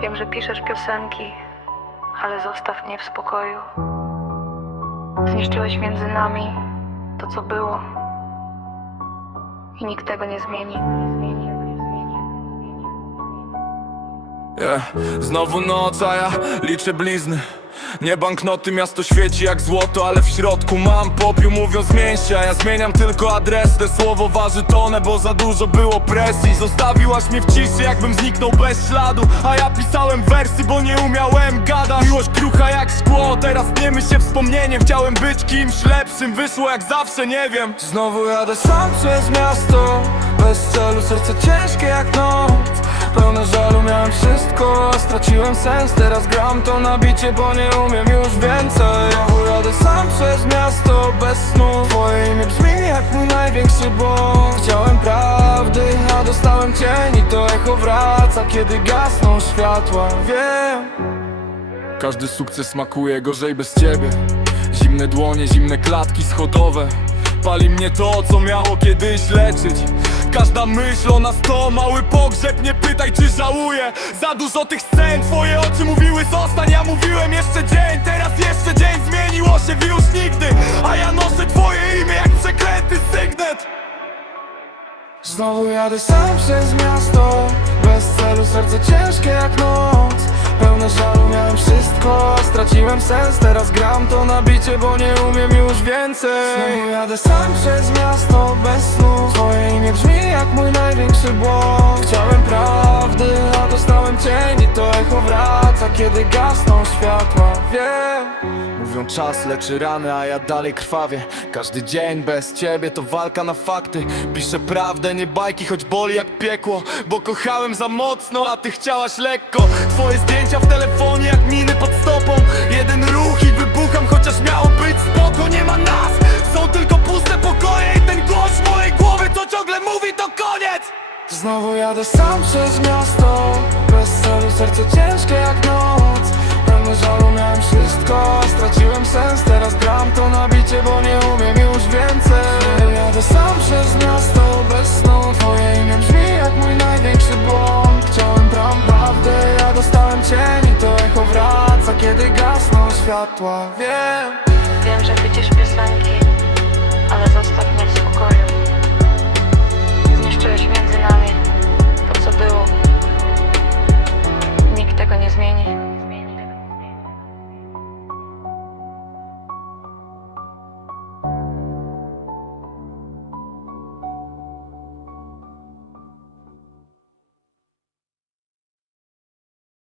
Wiem, że piszesz piosenki, ale zostaw mnie w spokoju. Zniszczyłeś między nami to, co było. I nikt tego nie zmieni. Yeah. Znowu noc, a ja liczę blizny Nie banknoty, miasto świeci jak złoto Ale w środku mam popiół, mówią zmień się A ja zmieniam tylko adres, te słowo waży tonę Bo za dużo było presji. Zostawiłaś mnie w ciszy, jakbym zniknął bez śladu. A ja pisałem wersy, bo nie umiałem gadać. Miłość krucha jak szkło, teraz tniemy się wspomnieniem. Chciałem być kimś lepszym, wyszło jak zawsze, nie wiem. Znowu jadę sam przez miasto Bez celu, serce ciężkie jak noc Pełne żalu miałem wszystko, a straciłem sens. Teraz gram to na bicie, bo nie umiem już więcej. Znowu jadę sam przez miasto bez snu. Twoje imię brzmi jak mój największy błąd. Chciałem prawdy, a dostałem cień I to echo wraca, kiedy gasną światła. Wiem. Każdy sukces smakuje gorzej bez ciebie. Zimne dłonie, zimne klatki schodowe Pali mnie to, co miało kiedyś leczyć. Każda myśl o nas to mały pogrzeb. Nie pytaj, czy żałuję. Za dużo tych scen Twoje oczy mówiły zostań. Ja mówiłem jeszcze dzień Teraz jeszcze dzień. Zmieniło się już nigdy. A ja noszę twoje imię jak przeklęty sygnet. Znowu jadę sam przez miasto. Bez celu serce ciężkie jak noc. Pełne żalu wszystko Straciłem sens, teraz gram to na bicie Bo nie umiem już więcej. Znowu jadę sam przez miasto bez snu. Twoje imię brzmi jak mój największy błąd. Chciałem prawdy, a dostałem cień I to echo wraca, kiedy gasną światła. Wiem. Mówią czas leczy rany, a ja dalej krwawię. Każdy dzień bez ciebie to walka na fakty. Piszę prawdę, nie bajki, choć boli jak piekło. Bo kochałem za mocno, a ty chciałaś lekko. Twoje zdjęcia w telefonie jak miny pod stopą. Jeden ruch i wybucham, chociaż miało być spoko. Nie ma nas, są tylko puste pokoje I ten głos w mojej głowy, co ciągle mówi to koniec. Znowu jadę sam przez miasto. Bez celu, serce ciężkie jak kiedy gasną światła Wiem. Wiem, że piszesz piosenki,